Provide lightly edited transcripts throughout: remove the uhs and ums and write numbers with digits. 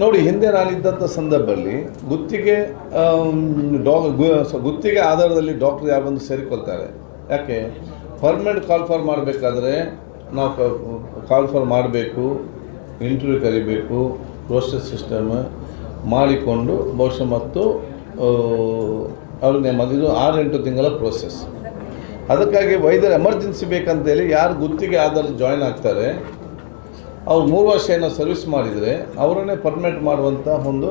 ನೋಡಿ, ಹಿಂದೆ ನಾನಿದ್ದಂಥ ಸಂದರ್ಭದಲ್ಲಿ ಗುತ್ತಿಗೆ ಆಧಾರದಲ್ಲಿ ಡಾಕ್ಟರ್ ಯಾರು ಬಂದು ಸೇರಿಕೊಳ್ತಾರೆ. ಯಾಕೆ ಪರ್ಮನೆಂಟ್ ಕಾಲ್ ಫಾರ್ ಮಾಡಬೇಕಾದ್ರೆ ನಾವು ಕಾಲ್ ಫಾರ್ ಮಾಡಬೇಕು, ಇಂಟರ್ವ್ಯೂ ಕರಿಬೇಕು, ರೋಸ್ಟರ್ ಸಿಸ್ಟಮ್ ಮಾಡಿಕೊಂಡು ಬಹುಶಃ ಮತ್ತು ಅವ್ರಿಗೆ ಇದು 6-8 ತಿಂಗಳ ಪ್ರೋಸೆಸ್. ಅದಕ್ಕಾಗಿ ವೈದ್ಯರ ಎಮರ್ಜೆನ್ಸಿ ಬೇಕಂತೇಳಿ ಯಾರು ಗುತ್ತಿಗೆ ಆಧಾರ ಜಾಯ್ನ್ ಆಗ್ತಾರೆ ಅವ್ರು 3 ವರ್ಷ ಏನೋ ಸರ್ವಿಸ್ ಮಾಡಿದರೆ ಅವರನ್ನೇ ಪರ್ಮನೆಂಟ್ ಮಾಡುವಂಥ ಒಂದು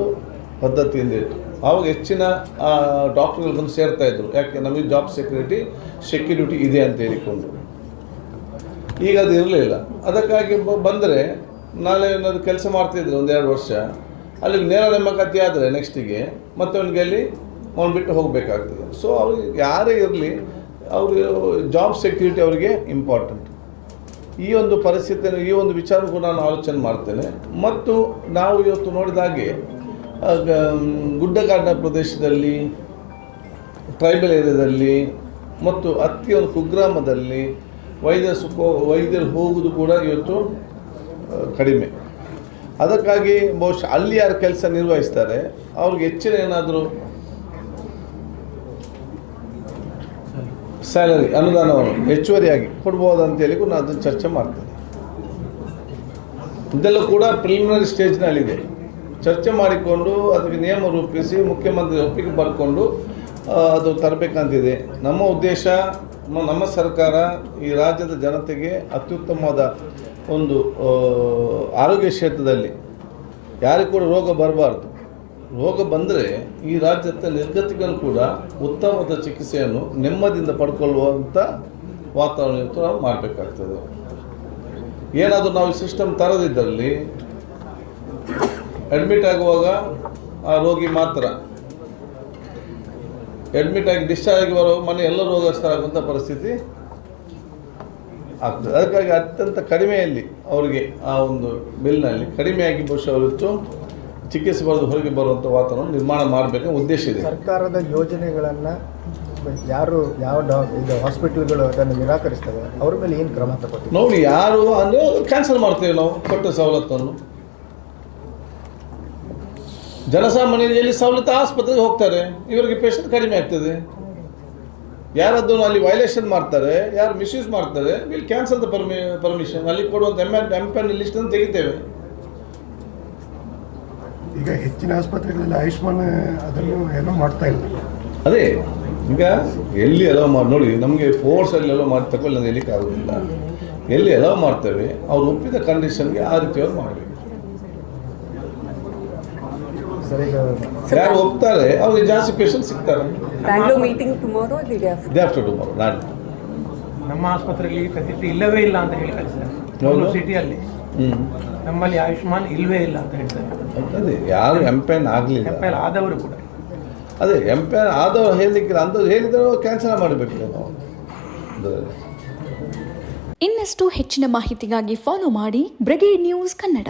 ಪದ್ಧತಿಯಿಂದ ಇತ್ತು. ಆವಾಗ ಹೆಚ್ಚಿನ ಡಾಕ್ಟರ್ಗಳು ಬಂದು ಸೇರ್ತಾಯಿದ್ರು. ಯಾಕೆ ನಮಗೆ ಜಾಬ್ ಸೆಕ್ಯೂರಿಟಿ ಇದೆ ಅಂತ ಹೇಳಿಕೊಂಡು. ಈಗ ಅದು ಇರಲಿಲ್ಲ. ಅದಕ್ಕಾಗಿ ಬಂದರೆ ನಾಳೆ ಏನಾದರೂ ಕೆಲಸ ಮಾಡ್ತಿದ್ರು 1-2 ವರ್ಷ, ಅಲ್ಲಿಗೆ ನೇರ ನೇಮಕಾತಿ ಆದರೆ ನೆಕ್ಸ್ಟಿಗೆ ಮತ್ತೆ ಅವನಿಗೆ ಅಲ್ಲಿ ಅವ್ನು ಬಿಟ್ಟು ಹೋಗಬೇಕಾಗ್ತದೆ. ಸೊ ಅವ್ರಿಗೆ ಯಾರೇ ಇರಲಿ ಅವರು ಜಾಬ್ ಸೆಕ್ಯೂರಿಟಿ ಅವರಿಗೆ ಇಂಪಾರ್ಟೆಂಟ್. ಈ ಒಂದು ಪರಿಸ್ಥಿತಿಯನ್ನು, ಈ ಒಂದು ವಿಚಾರ ಕೂಡ ನಾನು ಆಲೋಚನೆ ಮಾಡ್ತೇನೆ. ಮತ್ತು ನಾವು ಇವತ್ತು ನೋಡಿದ ಹಾಗೆ ಗುಡ್ಡಗಾಡಿನ ಪ್ರದೇಶದಲ್ಲಿ, ಟ್ರೈಬಲ್ ಏರಿಯಾದಲ್ಲಿ ಮತ್ತು ಅತಿ ಒಂದು ಕುಗ್ರಾಮದಲ್ಲಿ ವೈದ್ಯರು ಹೋಗುವುದು ಕೂಡ ಇವತ್ತು ಕಡಿಮೆ. ಅದಕ್ಕಾಗಿ ಬಹುಶಃ ಅಲ್ಲಿ ಯಾರು ಕೆಲಸ ನಿರ್ವಹಿಸ್ತಾರೆ ಅವ್ರಿಗೆ ಹೆಚ್ಚಿನ ಏನಾದರೂ ಸ್ಯಾಲರಿ ಅನುದಾನವನ್ನು ಹೆಚ್ಚುವರಿಯಾಗಿ ಕೊಡ್ಬೋದು ಅಂತೇಳಿ ಕೂಡ ನಾನು ಅದನ್ನು ಚರ್ಚೆ ಮಾಡ್ತೇನೆ. ಇದೆಲ್ಲ ಕೂಡ ಪ್ರಿಲಿಮಿನರಿ ಸ್ಟೇಜ್ನಲ್ಲಿದೆ. ಚರ್ಚೆ ಮಾಡಿಕೊಂಡು ಅದಕ್ಕೆ ನಿಯಮ ರೂಪಿಸಿ ಮುಖ್ಯಮಂತ್ರಿ ಒಪ್ಪಿಗೆ ಬರ್ಕೊಂಡು ಅದು ತರಬೇಕಂತಿದೆ. ನಮ್ಮ ಉದ್ದೇಶ, ನಮ್ಮ ಸರ್ಕಾರ ಈ ರಾಜ್ಯದ ಜನತೆಗೆ ಅತ್ಯುತ್ತಮವಾದ ಒಂದು ಆರೋಗ್ಯ ಕ್ಷೇತ್ರದಲ್ಲಿ ಯಾರಿಗೂ ಕೂಡ ರೋಗ ಬರಬಾರ್ದು. ರೋಗ ಬಂದರೆ ಈ ರಾಜ್ಯದ ನಿರ್ಗತಿಕರು ಕೂಡ ಉತ್ತಮವಾದ ಚಿಕಿತ್ಸೆಯನ್ನು ನೆಮ್ಮದಿಯಿಂದ ಪಡ್ಕೊಳ್ಳುವಂಥ ವಾತಾವರಣ ನಾವು ಮಾಡಬೇಕಾಗ್ತದೆ. ಏನಾದರೂ ನಾವು ಸಿಸ್ಟಮ್ ತರದಿದ್ದಲ್ಲಿ ಅಡ್ಮಿಟ್ ಆಗುವಾಗ ಆ ರೋಗಿ ಮಾತ್ರ ಅಡ್ಮಿಟ್ ಆಗಿ ಡಿಸ್ಚಾರ್ಜ್ ಆಗಿ ಬರೋ ಮನೆ ಎಲ್ಲ ರೋಗಸ್ಥರಾಗುವಂಥ ಪರಿಸ್ಥಿತಿ ಆಗ್ತದೆ. ಅದಕ್ಕಾಗಿ ಅತ್ಯಂತ ಕಡಿಮೆಯಲ್ಲಿ ಅವರಿಗೆ ಆ ಒಂದು ಬಿಲ್ನಲ್ಲಿ ಕಡಿಮೆಯಾಗಿ ಬಹುಶಃ ಅವರಿತ್ತು ಚಿಕಿತ್ಸೆ ಬರೆದು ಹೊರಗೆ ಬರುವಂಥ ವಾತಾವರಣ ನಿರ್ಮಾಣ ಮಾಡಬೇಕಂತ ಉದ್ದೇಶ ಇದೆ. ಸರ್ಕಾರದ ಯೋಜನೆಗಳನ್ನು ಇದು ಹಾಸ್ಪಿಟಲ್ಗಳು ಅದನ್ನು ನಿರಾಕರಿಸ್ತವೆ, ಅವ್ರ ಮೇಲೆ ಏನು ಕ್ರಮ ತಗೋತೀವಿ? ನೋಡಿ, ಯಾರು ಅಂದರೆ ಕ್ಯಾನ್ಸಲ್ ಮಾಡ್ತೇವೆ ನಾವು ಕೊಟ್ಟ ಸವಲತ್ತನ್ನು. ಜನಸಾಮಾನ್ಯರು ಎಲ್ಲಿ ಸವಲತ್ತು ಆಸ್ಪತ್ರೆಗೆ ಹೋಗ್ತಾರೆ, ಇವರಿಗೆ ಪೇಷಂಟ್ ಕಡಿಮೆ ಆಗ್ತದೆ. ಯಾರದ್ದನ್ನು ಅಲ್ಲಿ ವೈಲೇಷನ್ ಮಾಡ್ತಾರೆ, ಯಾರು ಮಿಸ್ಯೂಸ್ ಮಾಡ್ತಾರೆ, ವಿಲ್ ಕ್ಯಾನ್ಸಲ್ ದ ಪರ್ಮಿಷನ್. ಅಲ್ಲಿ ಕೊಡುವಂಥ MPN ಲಿಸ್ಟನ್ನು ತೆಗಿತೇವೆ. ಈಗ ಹೆಚ್ಚಿನ ಆಸ್ಪತ್ರೆಗಳಲ್ಲಿ ಆಯುಷ್ಮಾನ್ ಅದನ್ನು ಎಲ್ಲೋ ಮಾಡ್ತಾ ಇಲ್ಲ. ಅದೇ ಈಗ ಎಲ್ಲಿ ಅಲವ್ ಮಾಡಿ ನೋಡಿ, ನಮಗೆ ಫೋರ್ಸಲ್ಲಿ ಅಲವ್ ಮಾಡಿ ತಗೊಳ್ಳಿ ಹೇಳಲಿಕ್ಕೆ ಆಗೋದಿಲ್ಲ. ಎಲ್ಲಿ ಅಲವ್ ಮಾಡ್ತೇವೆ ಅವ್ರು ಒಪ್ಪಿದ ಕಂಡೀಷನ್ಗೆ ಆ ರೀತಿಯವ್ರು ಮಾಡಬೇಕು. ಯಾರು ಒಪ್ತಾರೆ ಅವ್ರಿಗೆ ಜಾಸ್ತಿ ಪೇಷಂಟ್ ಸಿಗ್ತಾರೆ. Bangalore meeting tomorrow day after tomorrow. ನಾನು ನಮ್ಮ ಆಸ್ಪತ್ರೆಯಲ್ಲಿ ಫೆಸಿಲಿಟಿ ಇಲ್ಲವೇ ಇಲ್ಲ ಅಂತ ಹೇಳಿ ಕಳಿಸ್ತಾರೆ. ಸಿಟಿಯಲ್ಲಿ ನಮ್ಮಲ್ಲಿ ಆಯುಷ್ಮಾನ್ ಇಲ್ಲವೇ ಇಲ್ಲ ಅಂತ ಹೇಳ್ತಾರೆ. ಅದೇ ಯಾರು MPN ಆಗಲಿಲ್ಲ, MPN ಆದವರು ಕೂಡ ಅದೇ MPN ಆದವರು ಹೇಳಿಕ್ಕಿಲ್ಲ, ಅಂಥದ್ದು ಹೇಳಿದ್ರು ಕ್ಯಾನ್ಸಲ್ ಮಾಡಬೇಕು ನಾವು. ಇನ್ನಷ್ಟು ಹೆಚ್ಚಿನ ಮಾಹಿತಿಗಾಗಿ ಫಾಲೋ ಮಾಡಿ ಬ್ರಿಗೇಡ್ ನ್ಯೂಸ್ ಕನ್ನಡ.